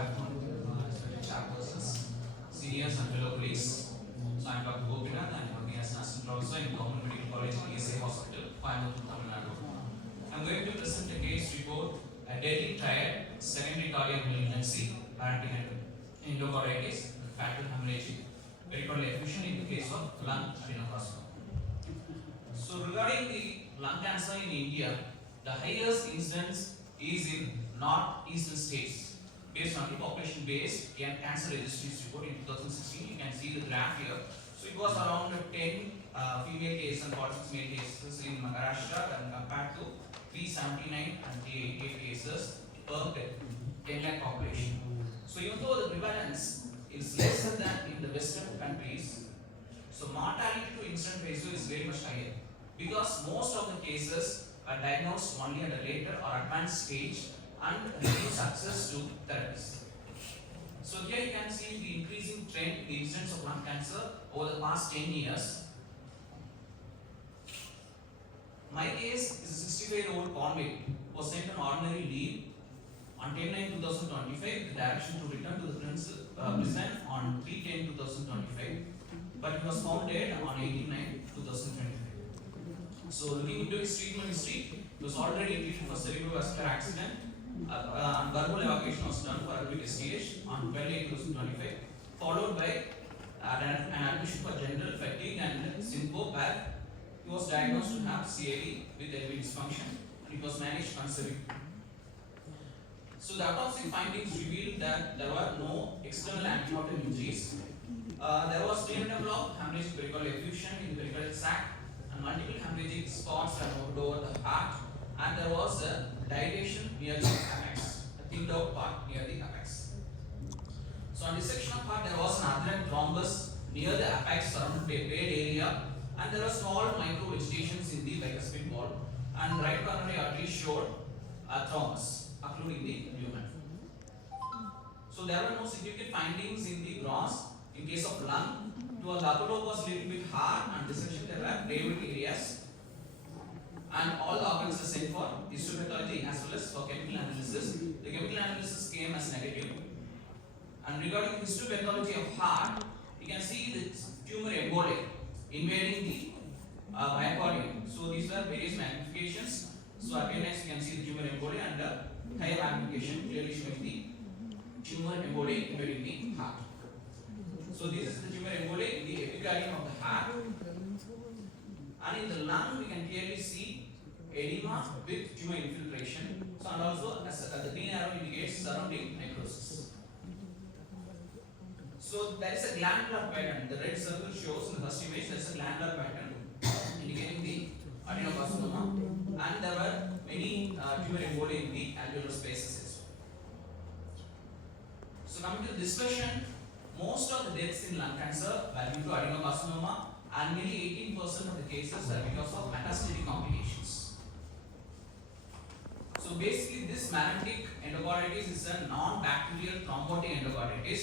afternoon, respected chairpersons, seniors and fellow colleagues. So I'm Dr. Gopinath. I'm working as an assistant professor in Government Medical College, ESA Hospital, Coimbatore, Tamil Nadu. I'm going to present a case report, a deadly triad, secondary cardiac malignancy, Marantic Endocarditis, fatal Haemorrhagic Pericardial Effusion in the case of Lung Adenocarcinoma. So regarding the lung cancer in India, the highest incidence is in northeastern states. Based on the population based cancer registries report in 2016, you can see the graph here. So it was around 10 female cases and 46 male cases in Maharashtra and compared to 379 and 388 cases per 10 lakh population. So even though the prevalence is lesser than in the western countries, so mortality to incident ratio is very much higher because most of the cases are diagnosed only at a later or advanced stage and reduce access to therapies. So here you can see the increasing trend in the incidence of lung cancer over the past 10 years. My case is a 65-year-old convict who was sent on ordinary leave on 10/9/2025 with the direction to return to the prison on 3/10/2025, but he was found dead on 18/9/2025. So looking into his treatment history, he was already treated for cerebrovascular accident. Verbal evacuation was done for acute STH on 12/8/2025, followed by an admission for general fatigue and syncope where he was diagnosed to have CAD with LV dysfunction and it was managed conservatively. So the autopsy findings revealed that there were no external antemortem injuries. There was prenatal of hemorrhagic pericardial effusion in the pericardial sac and multiple hemorrhagic spots were moved over the heart, and there was a dilation near the apex, a thinned out part near the apex. So on dissection of heart, there was an adherent thrombus near the apex surrounded by braid area, and there were small micro vegetations in the bicuspid wall, and right coronary artery showed a thrombus occluding the lumen. So there were no significant findings in the gross. In case of lung, the upper lobe was a little bit hard, and dissection there were braided areas, and all the organs were sent for histopathology as well as for chemical analysis. The chemical analysis came as negative. And regarding histopathology of heart, you can see the tumor emboli invading the myocardium. So these were various magnifications. So at next you can see the tumor emboli and higher magnification clearly showing the tumor emboli invading the heart. So this is the tumor emboli in the epicardium of the heart. And in the lung, we can clearly see edema with tumor infiltration. So and also as the green arrow indicates surrounding necrosis. So there is a glandular pattern. The red circle shows in the first image there is a glandular pattern indicating the adenocarcinoma, and there were many tumor emboli in the alveolar spaces as well. So coming to the discussion, most of the deaths in lung cancer were due to adenocarcinoma, and nearly 18% of the cases were because of metastatic complications. So basically this Marantic endocarditis is a non-bacterial thrombotic endocarditis.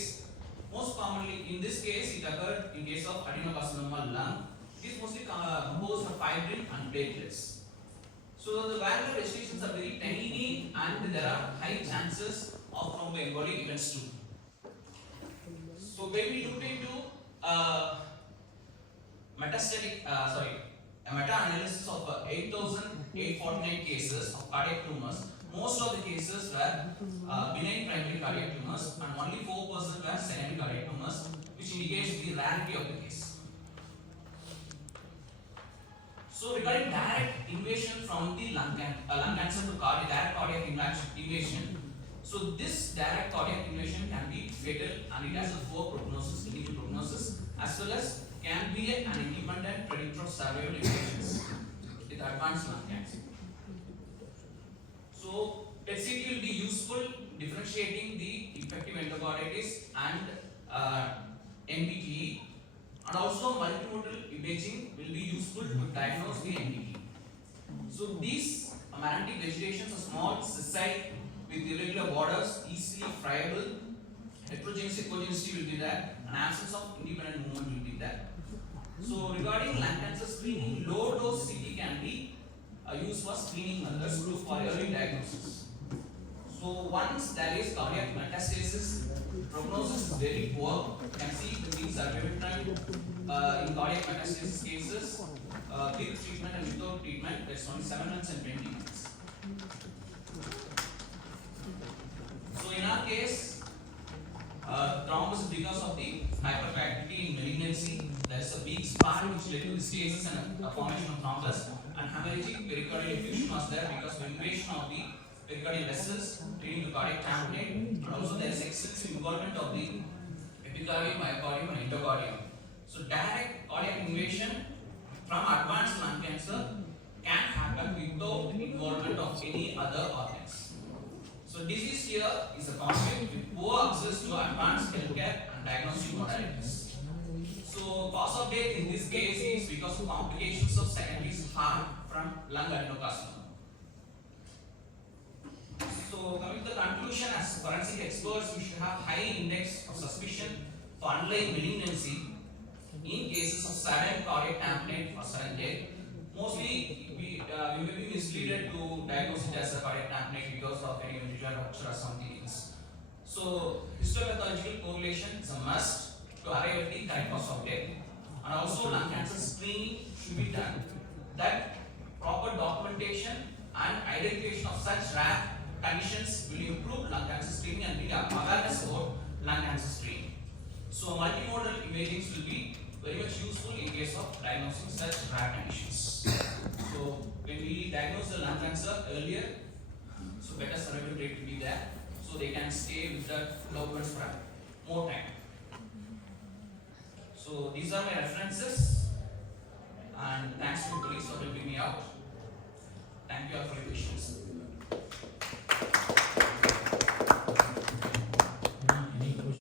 Most commonly in this case it occurred in case of adenocarcinoma lung. It is mostly composed of fibrin and platelets. So the valvular restrictions are very tiny and there are high chances of thromboembolic events too. So when we looked into a meta-analysis of 8,849 cases of cardiac tumors, most of the cases were benign primary cardiac tumors and only 4% were secondary cardiac tumors, which indicates the rarity of the case. So regarding direct invasion from the lung cancer to direct cardiac invasion, so this direct cardiac invasion can be fatal and it has a poor prognosis, clinical prognosis, as well as can be an independent predictor of survival in patients with advanced lung cancer. So PET-CT will be useful differentiating the effective endocarditis and MPTE, and also multimodal imaging will be useful to diagnose the MPTE. So these Marantic vegetations are small, sessile with irregular borders, easily friable. Heterogeneous echogenicity will be there, and absence of independent movement will be there. So regarding lung cancer screening, low dose CT can be used for screening methods for early diagnosis. So once there is cardiac metastasis, prognosis is very poor. You can see the things are very different in cardiac metastasis cases. With treatment and without treatment, there's only 7 months and 20 months. So in our case, thrombus is because of the hyperactivity in malignancy. There's a big span which led to this cases and a formation of thrombus. And hemorrhagic pericardial effusion was there because of invasion of the pericardial vessels leading to cardiac tamponade. And also there is extensive involvement of the epicardium, myocardium, and endocardium. So direct cardiac invasion from advanced lung cancer can happen without involvement of any other organs. So disease here is a conflict with poor access to advanced healthcare and diagnostic modalities. So cause of death in this case is because of complications of secondary harm from lung adenocarcinoma. So coming to the conclusion, as forensic experts, we should have high index of suspicion for underlying malignancy in cases of sudden cardiac tamponade or sudden death. Mostly we may be misleaded to diagnose it as a cardiac tamponade because of any ventricular rupture or something else. So histopathological correlation is a must to arrive at the correct cause of death. And also lung cancer screening should be done. That proper documentation and identification of such rare conditions will improve lung cancer screening and bring awareness about lung cancer screening. So multimodal imaging will be very much useful in case of diagnosing such rare conditions. So when we diagnose the lung cancer earlier, so better survival rate will be there, so they can stay with the loved ones for more time. So these are my references, and thanks to the police for helping me out. Thank you all for your patience.